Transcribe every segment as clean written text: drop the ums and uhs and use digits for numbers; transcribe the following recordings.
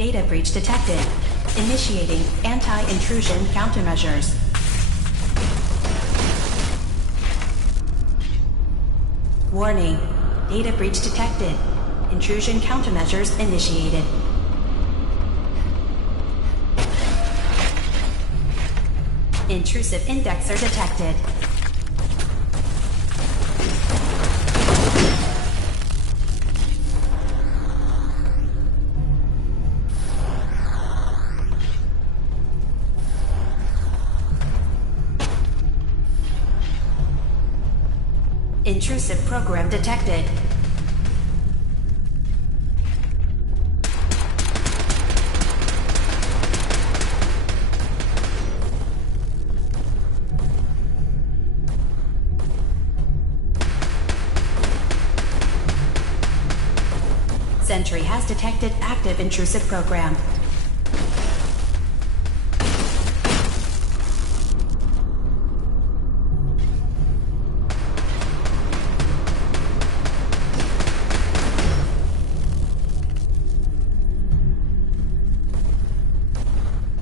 Data breach detected. Initiating anti-intrusion countermeasures. Warning. Data breach detected. Intrusion countermeasures initiated. Intrusive indexer detected. Intrusive program detected. Sentry has detected active intrusive program.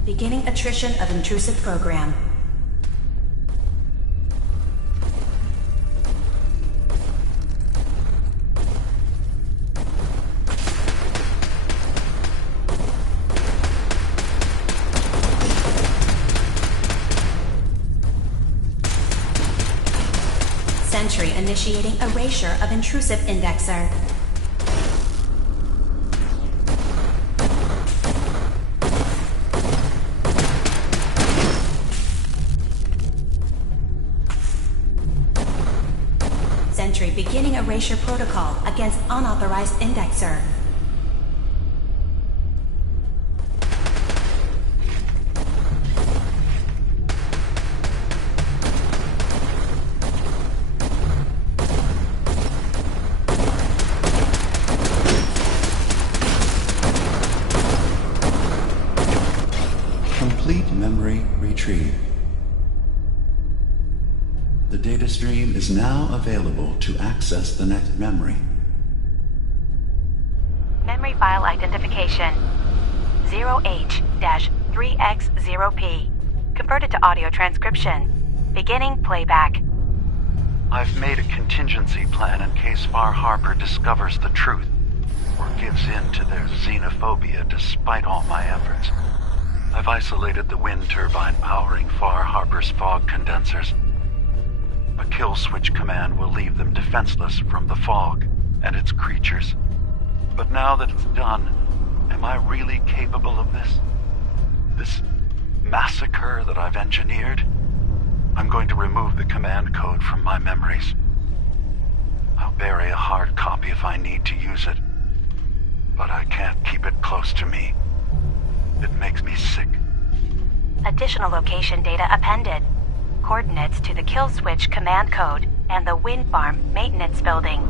Beginning attrition of intrusive program. Sentry initiating erasure of intrusive indexer. Sentry beginning erasure protocol against unauthorized indexer. Complete memory retrieved. The data stream is now available to access the next memory. Memory file identification 0H-3X0P. Converted to audio transcription. Beginning playback. I've made a contingency plan in case Far Harbor discovers the truth or gives in to their xenophobia despite all my efforts. I've isolated the wind turbine powering Far Harbor's fog condensers. A kill switch command will leave them defenseless from the fog and its creatures. But now that it's done, am I really capable of this? This massacre that I've engineered? I'm going to remove the command code from my memories. I'll bury a hard copy if I need to use it. But I can't keep it close to me. It makes me sick. Additional location data appended. Coordinates to the kill switch command code and the wind farm maintenance building.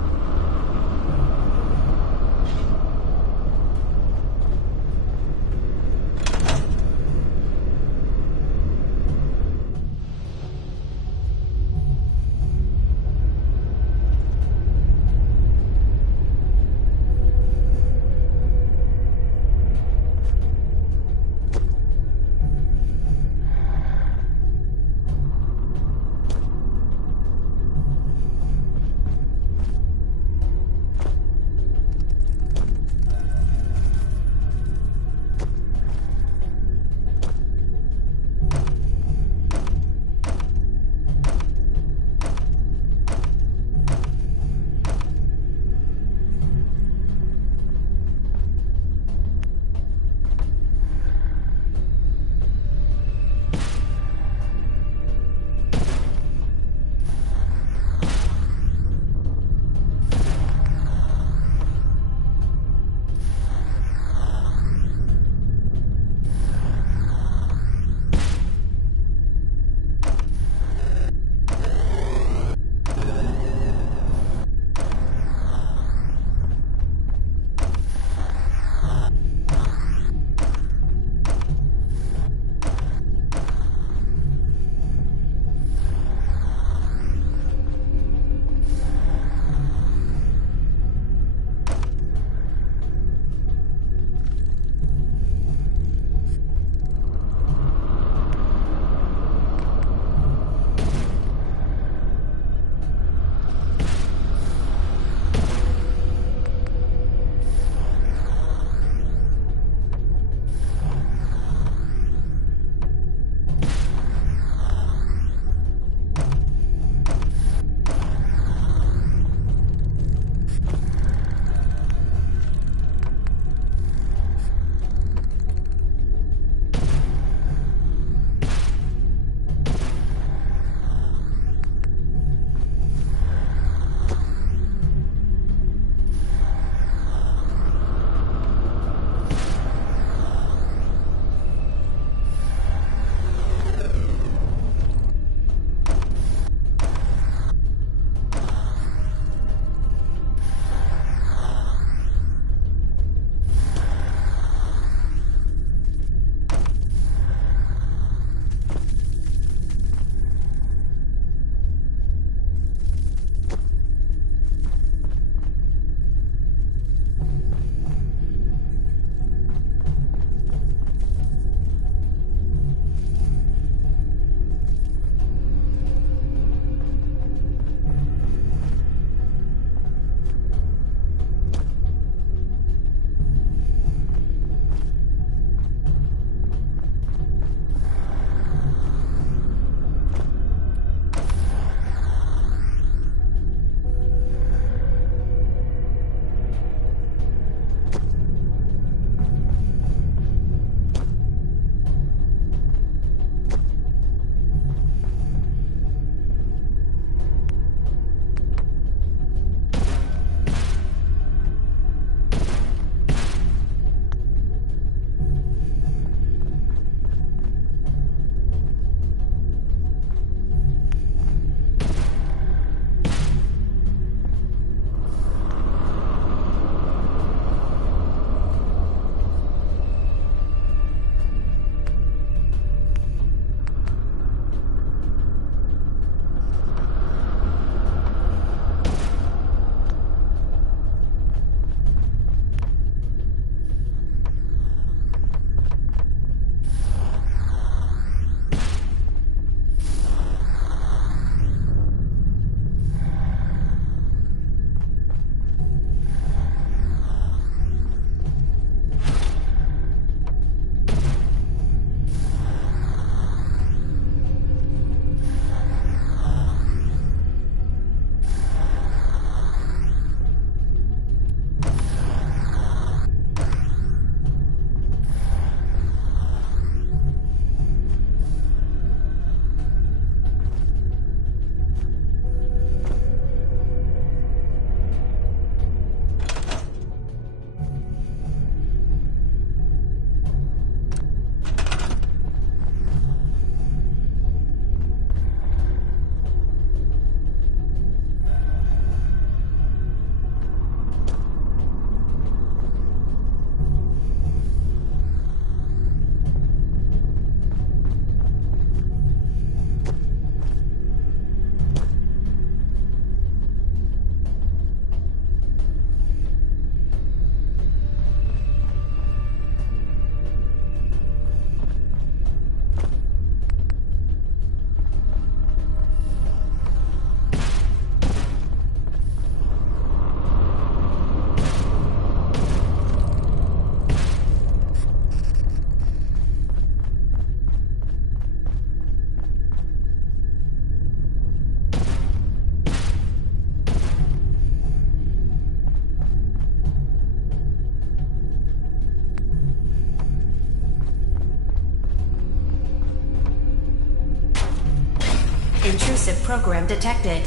intrusive program detected.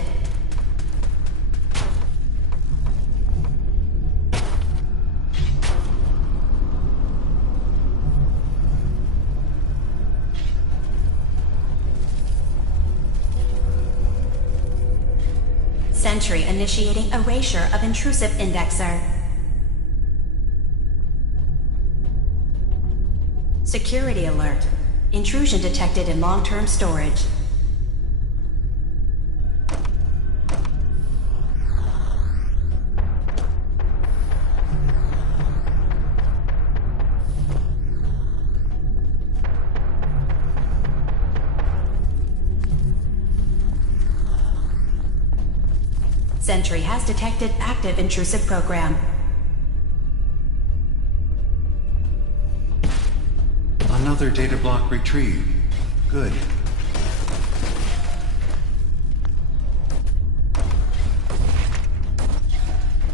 Sentry initiating erasure of intrusive indexer. Security alert. Intrusion detected in long-term storage. Sentry has detected active intrusive program. Another data block retrieved. Good.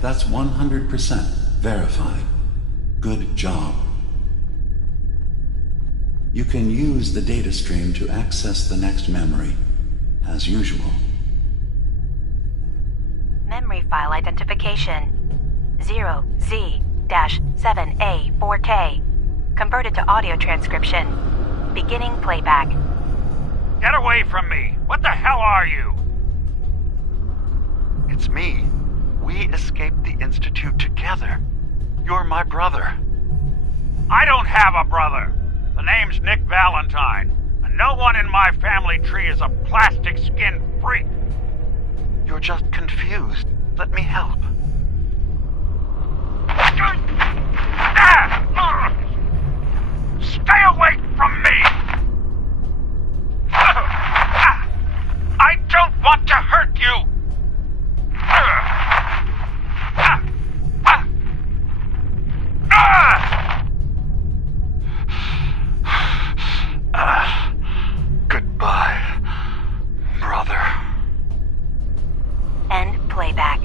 That's 100% verified. Good job. You can use the data stream to access the next memory, as usual. Memory file identification 0Z-7A4K. Converted to audio transcription. Beginning playback. Get away from me! What the hell are you? It's me. We escaped the Institute together. You're my brother. I don't have a brother. The name's Nick Valentine, and no one in my family tree is a plastic skin freak. You're just confused. Let me help. Stay away from me! I don't want to hurt you! Goodbye, brother. End playback.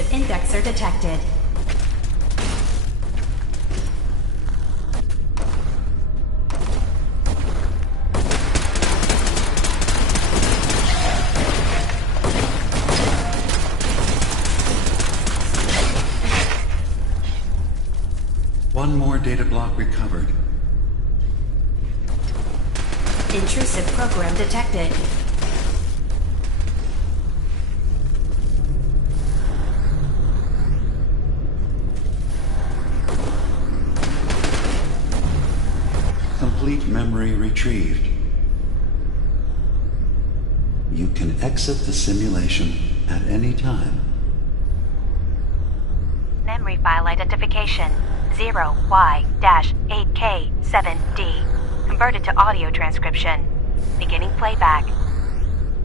intrusive indexer detected. One more data block recovered. Intrusive program detected. Complete memory retrieved. You can exit the simulation at any time. Memory file identification 0Y-8K7D. Converted to audio transcription. Beginning playback.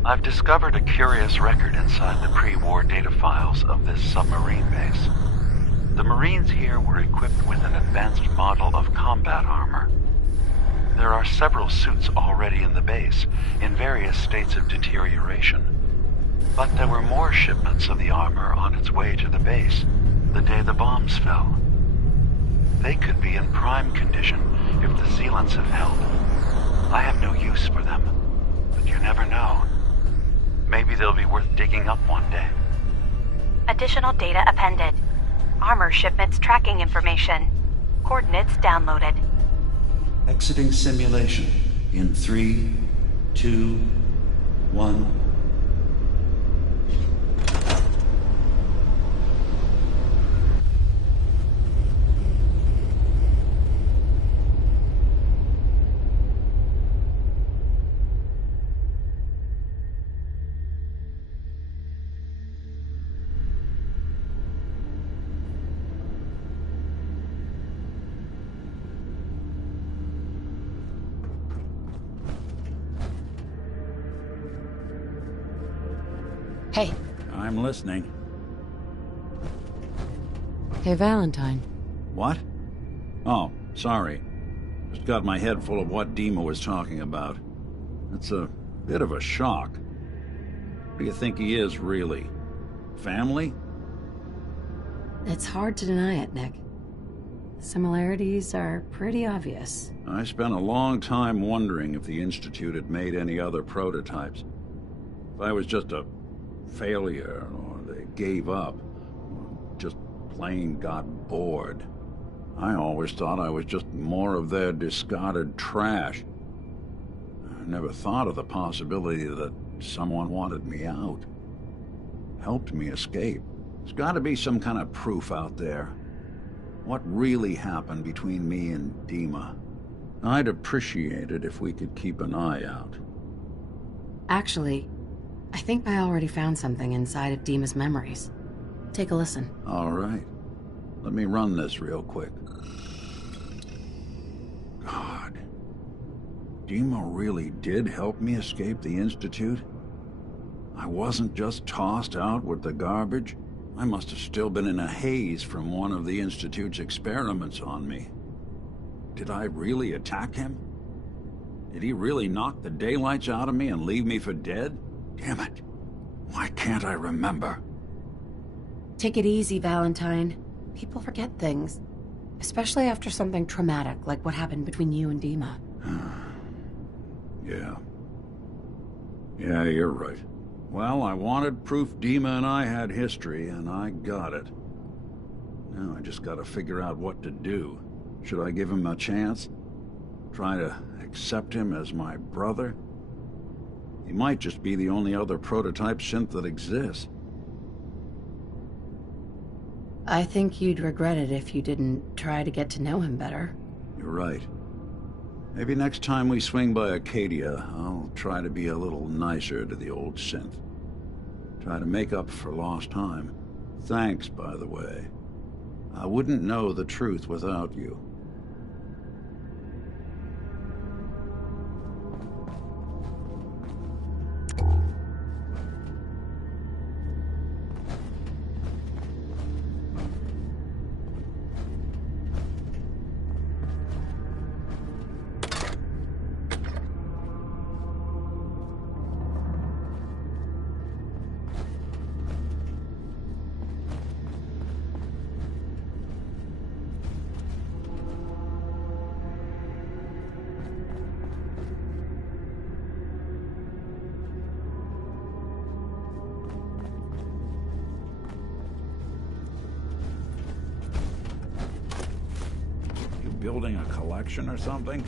I've discovered a curious record inside the pre-war data files of this submarine base. The Marines here were equipped with an advanced model of combat armor. There are several suits already in the base, in various states of deterioration. But there were more shipments of the armor on its way to the base the day the bombs fell. They could be in prime condition if the sealants have held. I have no use for them, but you never know. Maybe they'll be worth digging up one day. Additional data appended. Armor shipments tracking information. Coordinates downloaded. Exiting simulation in 3, 2, 1. Hey. I'm listening. Hey, Valentine. What? Oh, sorry. Just got my head full of what Dima was talking about. It's a bit of a shock. What do you think he is, really? Family? It's hard to deny it, Nick. Similarities are pretty obvious. I spent a long time wondering if the Institute had made any other prototypes. If I was just a failure, or they gave up, or just plain got bored. I always thought I was just more of their discarded trash. I never thought of the possibility that someone wanted me out, helped me escape. There's got to be some kind of proof out there. What really happened between me and Dima? I'd appreciate it if we could keep an eye out. Actually, I think I already found something inside of Dima's memories. Take a listen. All right. Let me run this real quick. God. Dima really did help me escape the Institute? I wasn't just tossed out with the garbage. I must have still been in a haze from one of the Institute's experiments on me. Did I really attack him? Did he really knock the daylights out of me and leave me for dead? Damn it. Why can't I remember? Take it easy, Valentine. People forget things. Especially after something traumatic like what happened between you and Dima. Yeah. Yeah, you're right. Well, I wanted proof Dima and I had history, and I got it. Now I just gotta figure out what to do. Should I give him a chance? Try to accept him as my brother? He might just be the only other prototype synth that exists. I think you'd regret it if you didn't try to get to know him better. You're right. Maybe next time we swing by Acadia, I'll try to be a little nicer to the old synth. Try to make up for lost time. Thanks, by the way. I wouldn't know the truth without you. building a collection or something?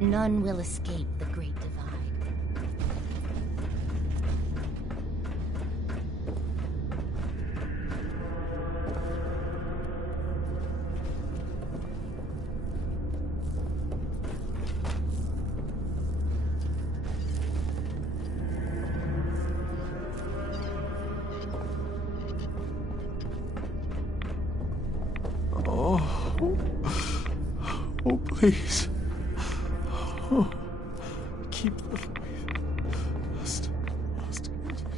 None will escape the Great Divide. Oh, please. Oh, keep the faith. Must continue.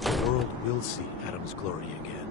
The world will see Adam's glory again.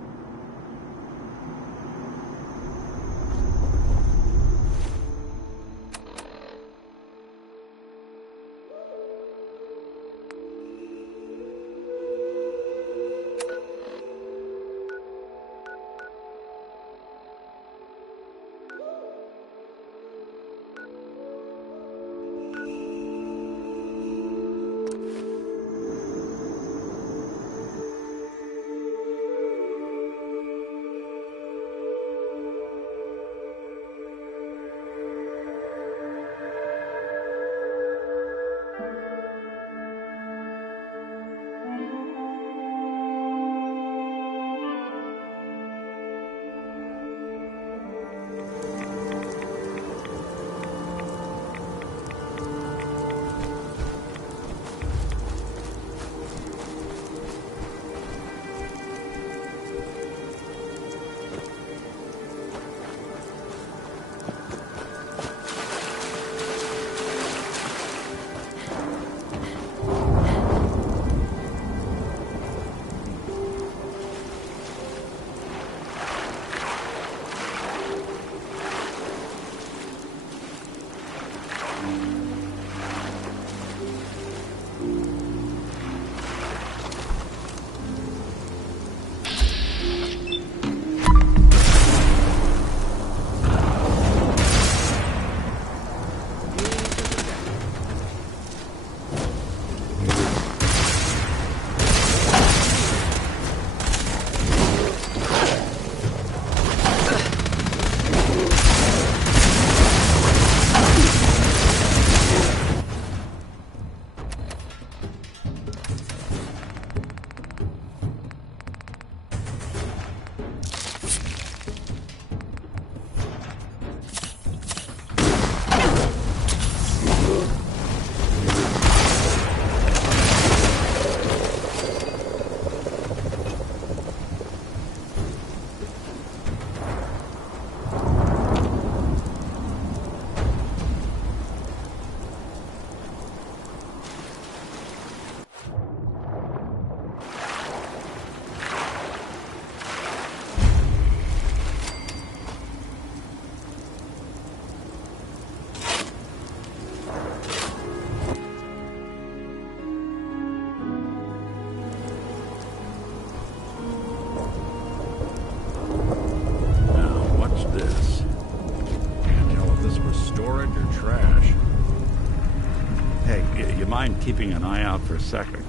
mind keeping an eye out for a second?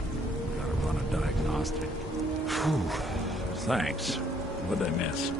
Gotta run a diagnostic. Whew. Thanks. What'd I miss?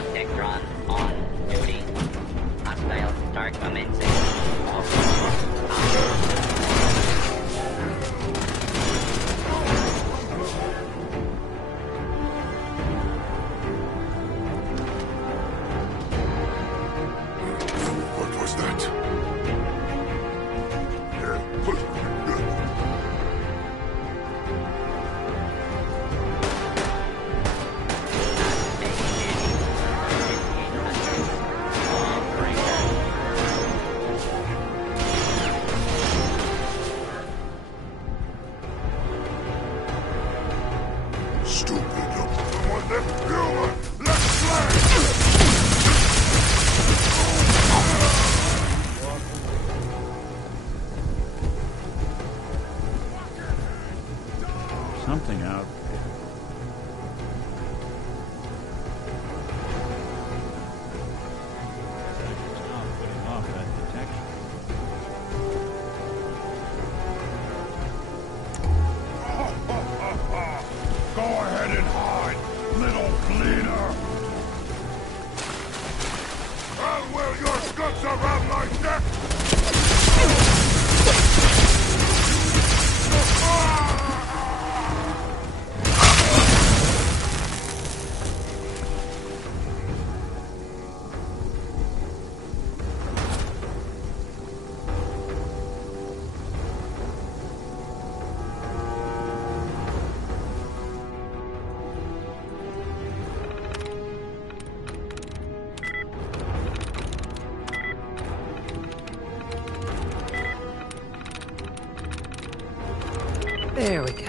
autistic drawn on duty. Hostile start commencing. What was that? Stupid. Someone left human. Let's play. Something out there. It's not putting off that detection. Go ahead and hide, little cleaner. I'll wear your guts around my neck. There we go.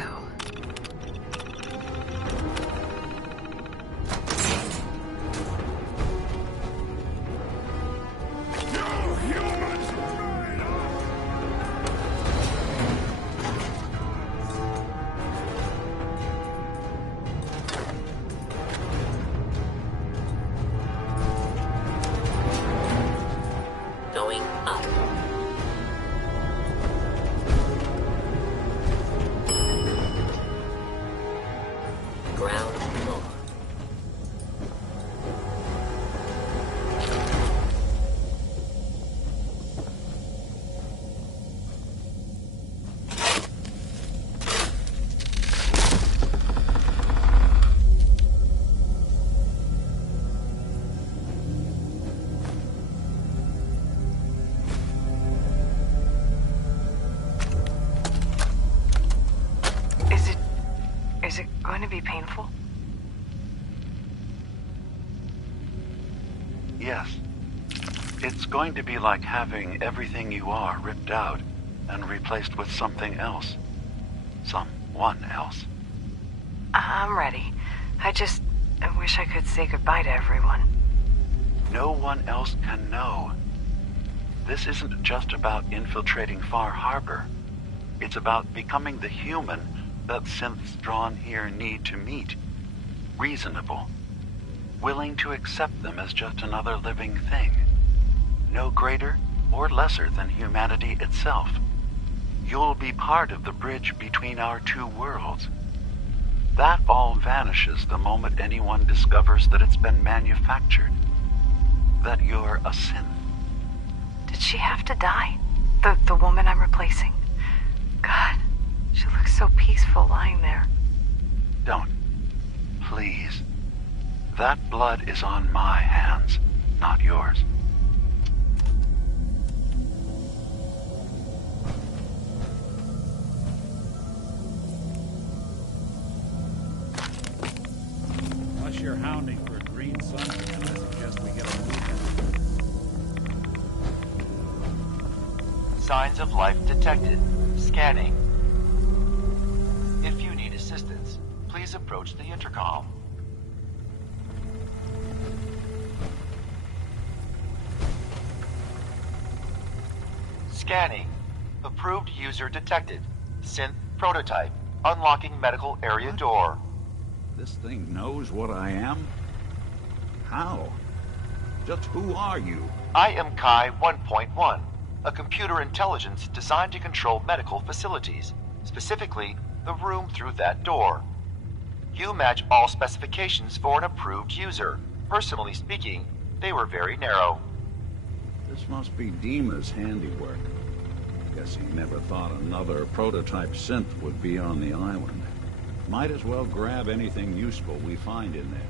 Going up. Ground floor. Is it going to be painful? Yes. It's going to be like having everything you are ripped out and replaced with something else. Someone else. I'm ready. I wish I could say goodbye to everyone. No one else can know. This isn't just about infiltrating Far Harbor. It's about becoming the human that synths drawn here need to meet. Reasonable. Willing to accept them as just another living thing. No greater or lesser than humanity itself. You'll be part of the bridge between our two worlds. That all vanishes the moment anyone discovers that it's been manufactured. That you're a synth. Did she have to die? The woman I'm replacing? God, she looks so peaceful lying there. Don't. Please. That blood is on my hands, not yours. Unless you're hounding for a green something, I suggest we get a move. Signs of life detected. Scanning. If you need assistance, please approach the intercom. Scanning. Approved user detected. Synth prototype. Unlocking medical area door. This thing knows what I am? How? Just who are you? I am Kai 1.1, a computer intelligence designed to control medical facilities, specifically the room through that door. You match all specifications for an approved user. Personally speaking, they were very narrow. This must be Dima's handiwork. Guess he never thought another prototype synth would be on the island. Might as well grab anything useful we find in there.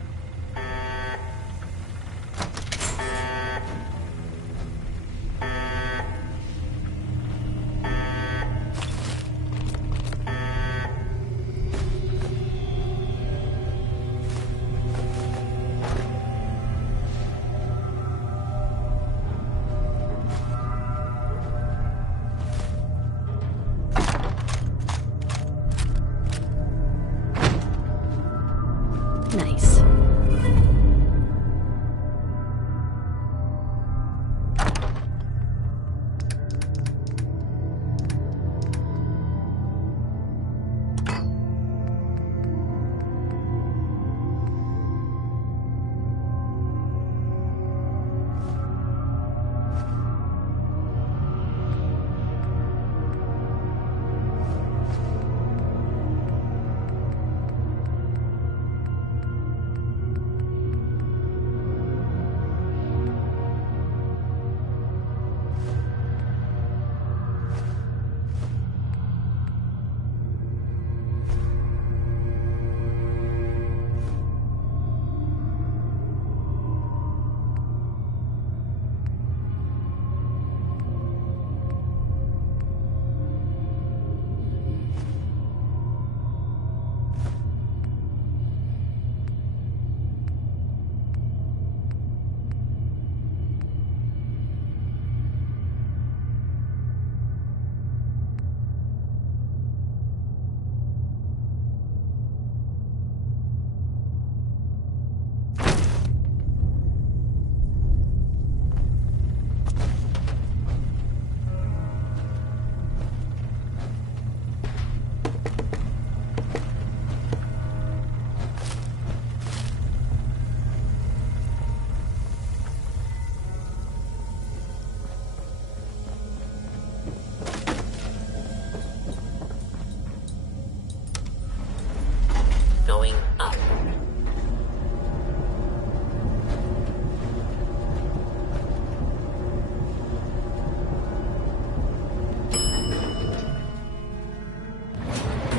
Nice. Going up.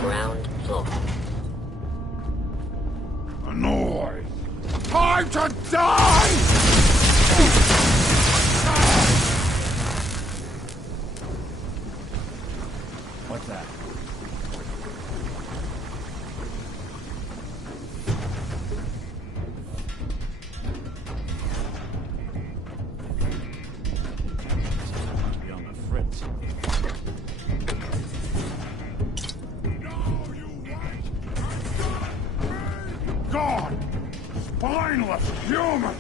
Ground floor. Annoyed. Time to die! What's that? Must be on the fritz. God! Spineless human!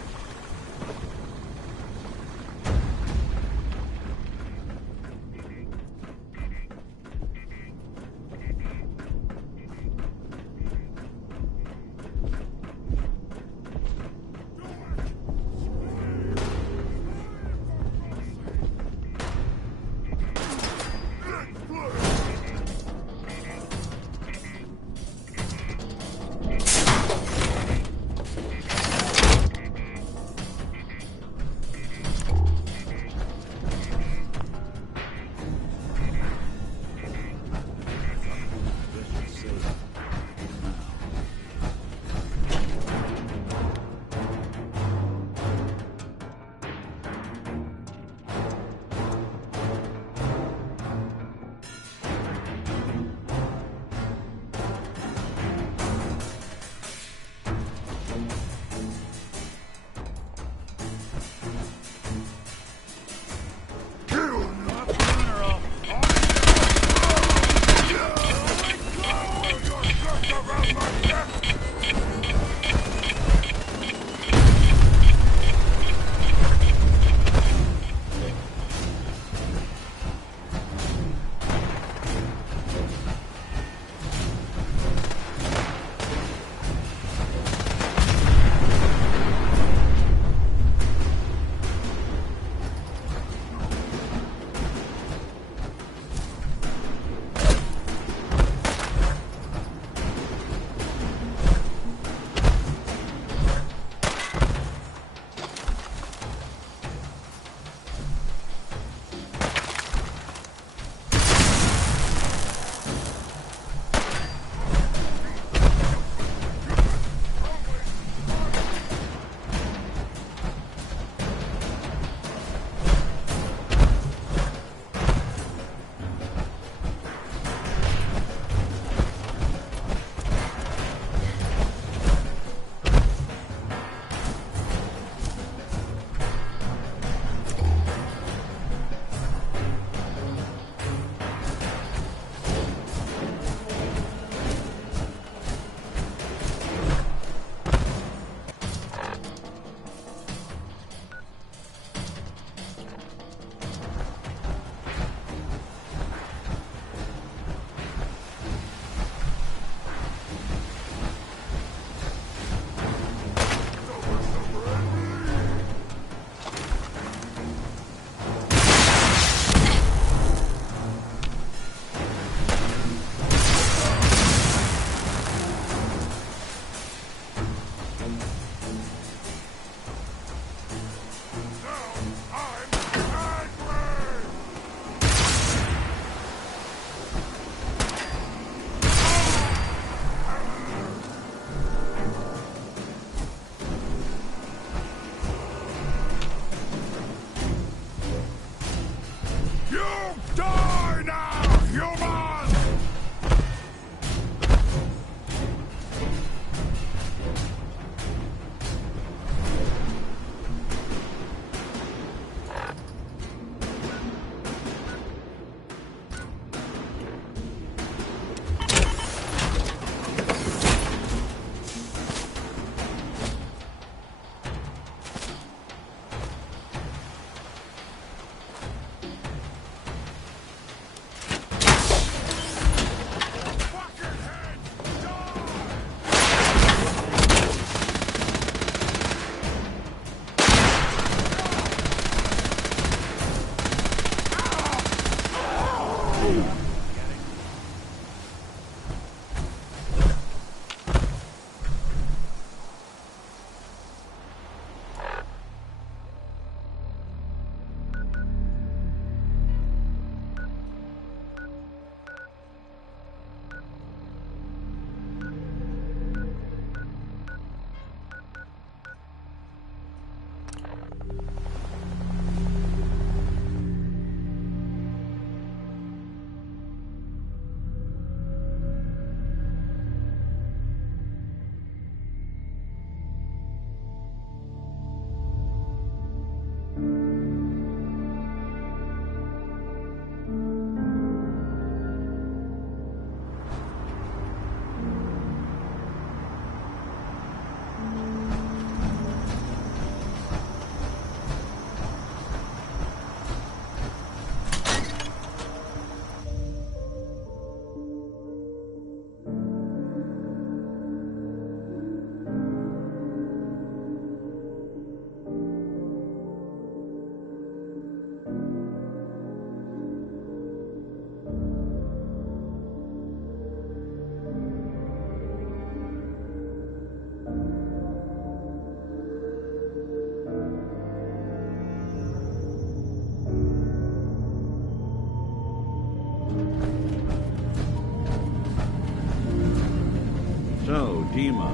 So, Dima,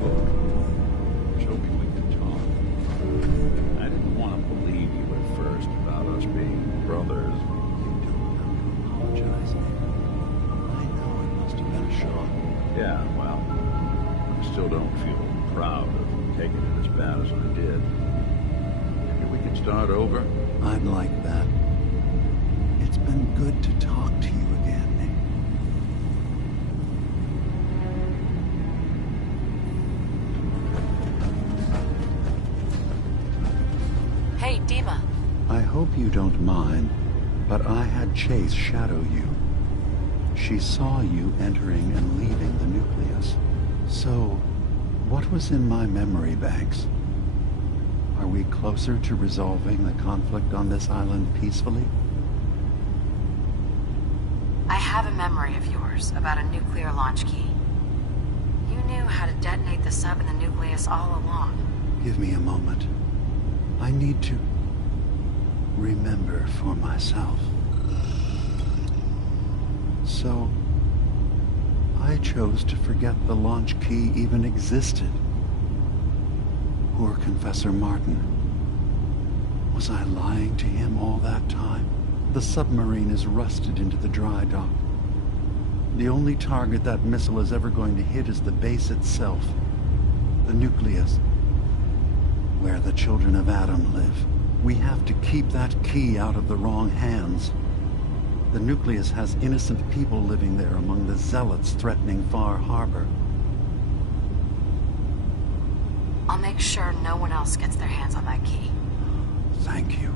look, I was hoping we could talk. I didn't want to believe you at first about us being brothers. You don't have to apologize. I know it must have been a shock. Yeah, well, I still don't feel proud of taking it as bad as I did. Maybe we could start over? I'd like that. It's been good to talk to you again, Nick. Hey, Dima. I hope you don't mind, but I had Chase shadow you. She saw you entering and leaving the nucleus. So, what was in my memory banks? Are we closer to resolving the conflict on this island peacefully? I have a memory of yours about a nuclear launch key. You knew how to detonate the sub in the nucleus all along. Give me a moment. I need to remember for myself. So, I chose to forget the launch key even existed. Poor Confessor Martin. Was I lying to him all that time? The submarine is rusted into the dry dock. The only target that missile is ever going to hit is the base itself. The nucleus. Where the children of Adam live. We have to keep that key out of the wrong hands. The nucleus has innocent people living there among the zealots threatening Far Harbor. I'll make sure no one else gets their hands on that key. Thank you.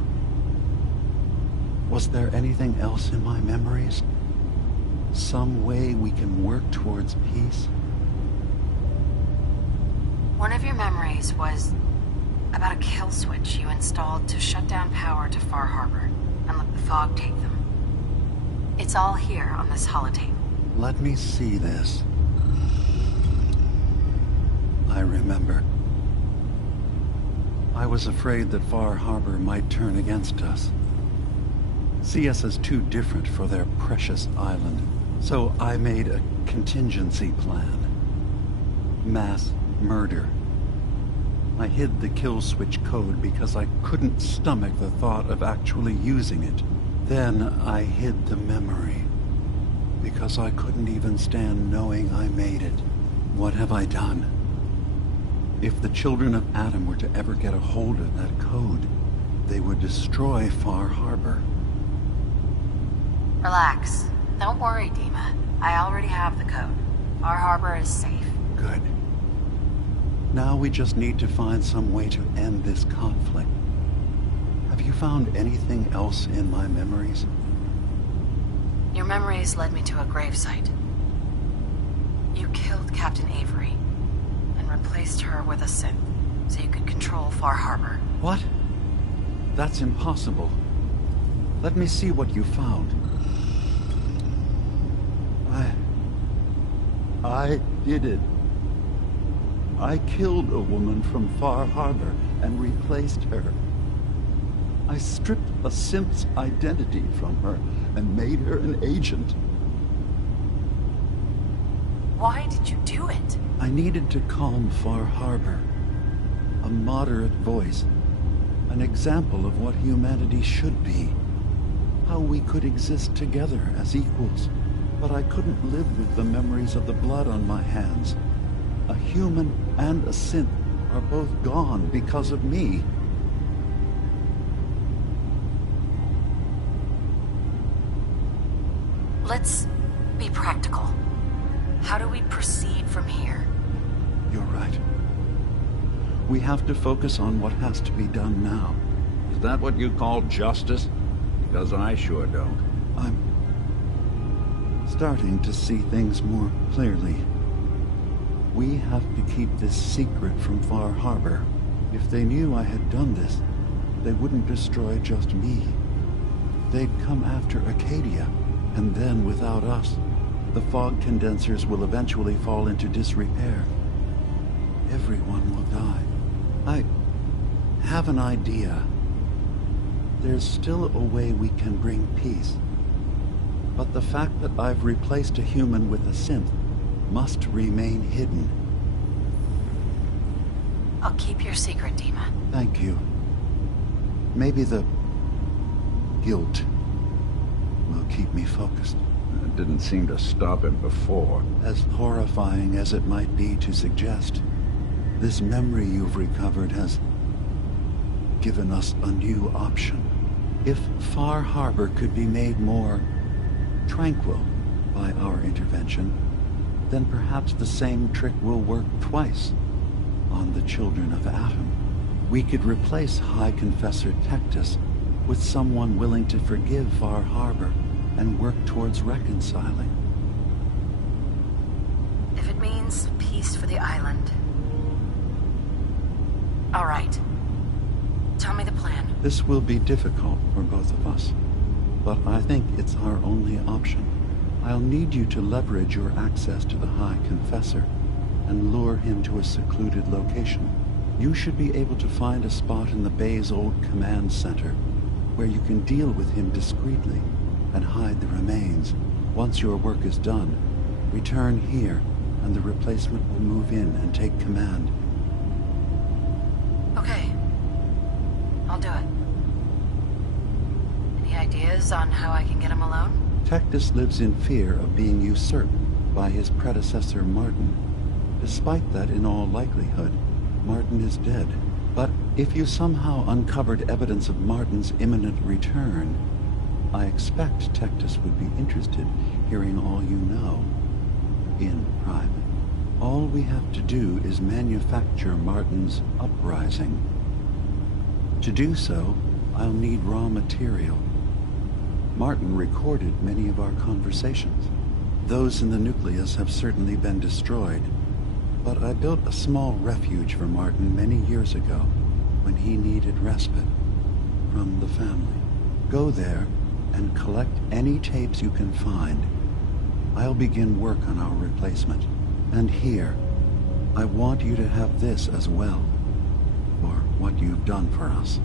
Was there anything else in my memories? Some way we can work towards peace? One of your memories was about a kill switch you installed to shut down power to Far Harbor and let the fog take them. It's all here on this holotape. Let me see this. I remember. I was afraid that Far Harbor might turn against us. See us as too different for their precious island. So I made a contingency plan. Mass murder. I hid the kill switch code because I couldn't stomach the thought of actually using it. Then I hid the memory because I couldn't even stand knowing I made it. What have I done? If the children of Adam were to ever get a hold of that code, they would destroy Far Harbor. Relax. Don't worry, Dima. I already have the code. Far Harbor is safe. Good. Now we just need to find some way to end this conflict. Have you found anything else in my memories? Your memories led me to a gravesite. You killed Captain Avery and replaced her with a synth so you could control Far Harbor. What? That's impossible. Let me see what you found. I did it. I killed a woman from Far Harbor and replaced her. I stripped a synth's identity from her and made her an agent. Why did you do it? I needed to calm Far Harbor. A moderate voice. An example of what humanity should be. How we could exist together as equals. But I couldn't live with the memories of the blood on my hands. A human and a synth are both gone because of me. Let's be practical. How do we proceed from here? You're right. We have to focus on what has to be done now. Is that what you call justice? Because I sure don't. I'm starting to see things more clearly. We have to keep this secret from Far Harbor. If they knew I had done this, they wouldn't destroy just me. They'd come after Acadia, and then without us, the fog condensers will eventually fall into disrepair. Everyone will die. I have an idea. There's still a way we can bring peace. But the fact that I've replaced a human with a synth must remain hidden. I'll keep your secret, Dima. Thank you. Maybe the guilt will keep me focused. It didn't seem to stop him before. As horrifying as it might be to suggest, this memory you've recovered has given us a new option. If Far Harbor could be made more tranquil by our intervention, then perhaps the same trick will work twice on the children of Atom. We could replace High Confessor Tectus with someone willing to forgive Far Harbor and work towards reconciling. If it means peace for the island. All right. Tell me the plan. This will be difficult for both of us, but I think it's our only option. I'll need you to leverage your access to the High Confessor and lure him to a secluded location. You should be able to find a spot in the Bay's old command center where you can deal with him discreetly and hide the remains. Once your work is done, return here and the replacement will move in and take command. Okay. I'll do it. Any ideas on how I can get him alone? Tectus lives in fear of being usurped by his predecessor Martin. Despite that, in all likelihood, Martin is dead. But if you somehow uncovered evidence of Martin's imminent return, I expect Tectus would be interested hearing all you know in private. All we have to do is manufacture Martin's uprising. To do so, I'll need raw material. Martin recorded many of our conversations. Those in the nucleus have certainly been destroyed, but I built a small refuge for Martin many years ago when he needed respite from the family. Go there and collect any tapes you can find. I'll begin work on our replacement. And here, I want you to have this as well, for what you've done for us.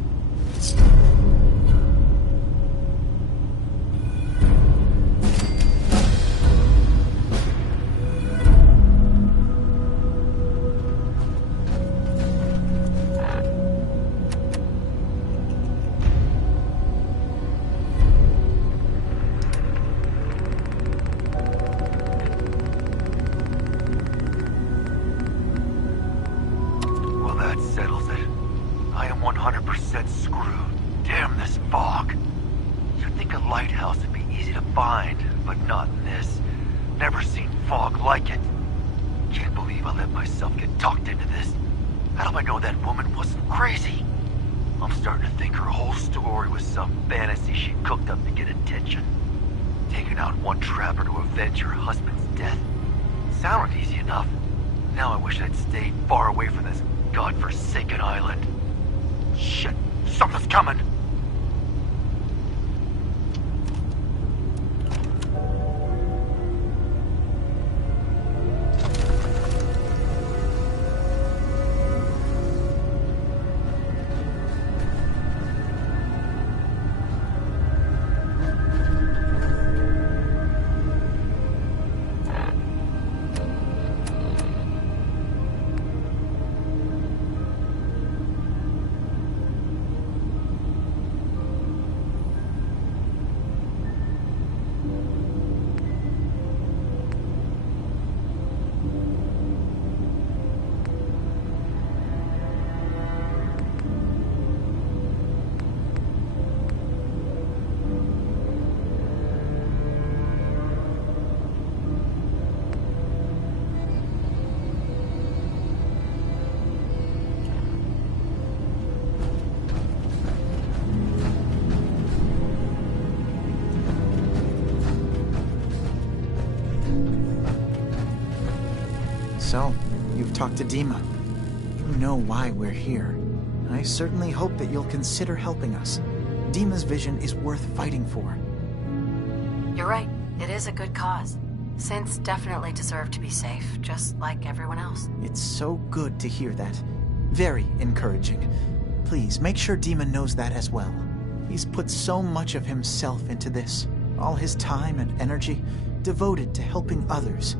So, you've talked to Dima. You know why we're here. I certainly hope that you'll consider helping us. Dima's vision is worth fighting for. You're right. It is a good cause. Synths definitely deserve to be safe, just like everyone else. It's so good to hear that. Very encouraging. Please, make sure Dima knows that as well. He's put so much of himself into this. All his time and energy devoted to helping others.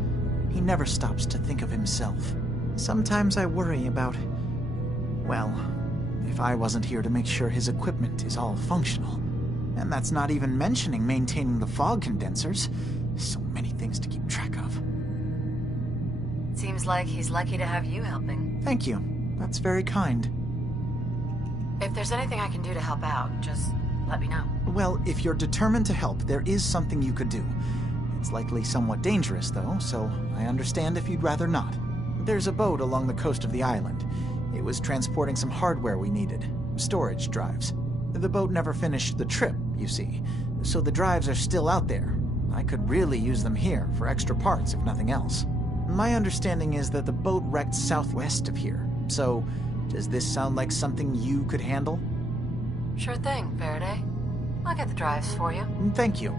he never stops to think of himself. Sometimes I worry about, well, if I wasn't here to make sure his equipment is all functional. And that's not even mentioning maintaining the fog condensers. So many things to keep track of. Seems like he's lucky to have you helping. Thank you. That's very kind. If there's anything I can do to help out, just let me know. Well, if you're determined to help, there is something you could do. It's likely somewhat dangerous, though, so I understand if you'd rather not. There's a boat along the coast of the island. It was transporting some hardware we needed. Storage drives. The boat never finished the trip, you see, so the drives are still out there. I could really use them here for extra parts, if nothing else. My understanding is that the boat wrecked southwest of here, so does this sound like something you could handle? Sure thing, Faraday. I'll get the drives for you. Thank you.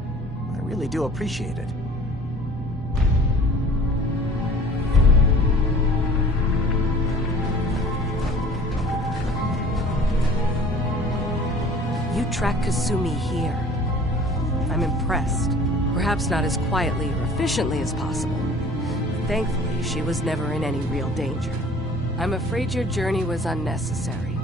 I really do appreciate it. You track Kasumi here. I'm impressed. Perhaps not as quietly or efficiently as possible, but thankfully she was never in any real danger. I'm afraid your journey was unnecessary.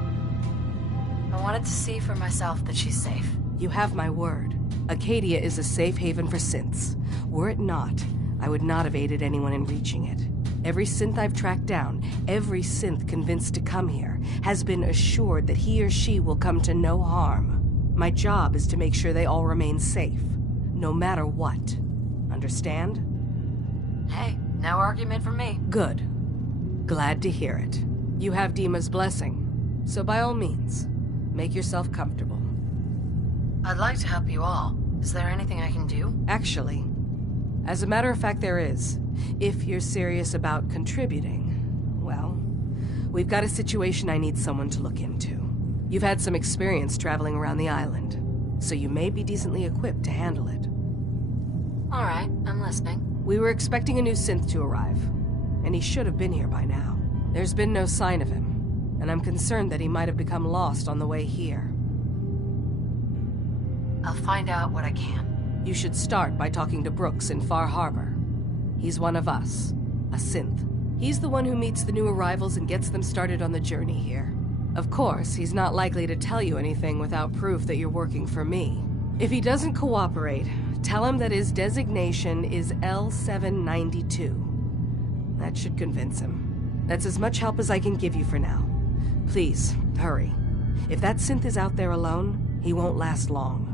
I wanted to see for myself that she's safe. You have my word. Acadia is a safe haven for synths. Were it not, I would not have aided anyone in reaching it. Every synth I've tracked down, every synth convinced to come here, has been assured that he or she will come to no harm. My job is to make sure they all remain safe, no matter what. Understand? Hey, no argument from me. Good. Glad to hear it. You have Dima's blessing, so by all means, make yourself comfortable. I'd like to help you all. Is there anything I can do? Actually, as a matter of fact, there is. If you're serious about contributing, well, we've got a situation I need someone to look into. You've had some experience traveling around the island, so you may be decently equipped to handle it. All right, I'm listening. We were expecting a new synth to arrive, and he should have been here by now. There's been no sign of him, and I'm concerned that he might have become lost on the way here. I'll find out what I can. You should start by talking to Brooks in Far Harbor. He's one of us, a synth. He's the one who meets the new arrivals and gets them started on the journey here. Of course, he's not likely to tell you anything without proof that you're working for me. If he doesn't cooperate, tell him that his designation is L792. That should convince him. That's as much help as I can give you for now. Please, hurry. If that synth is out there alone, he won't last long.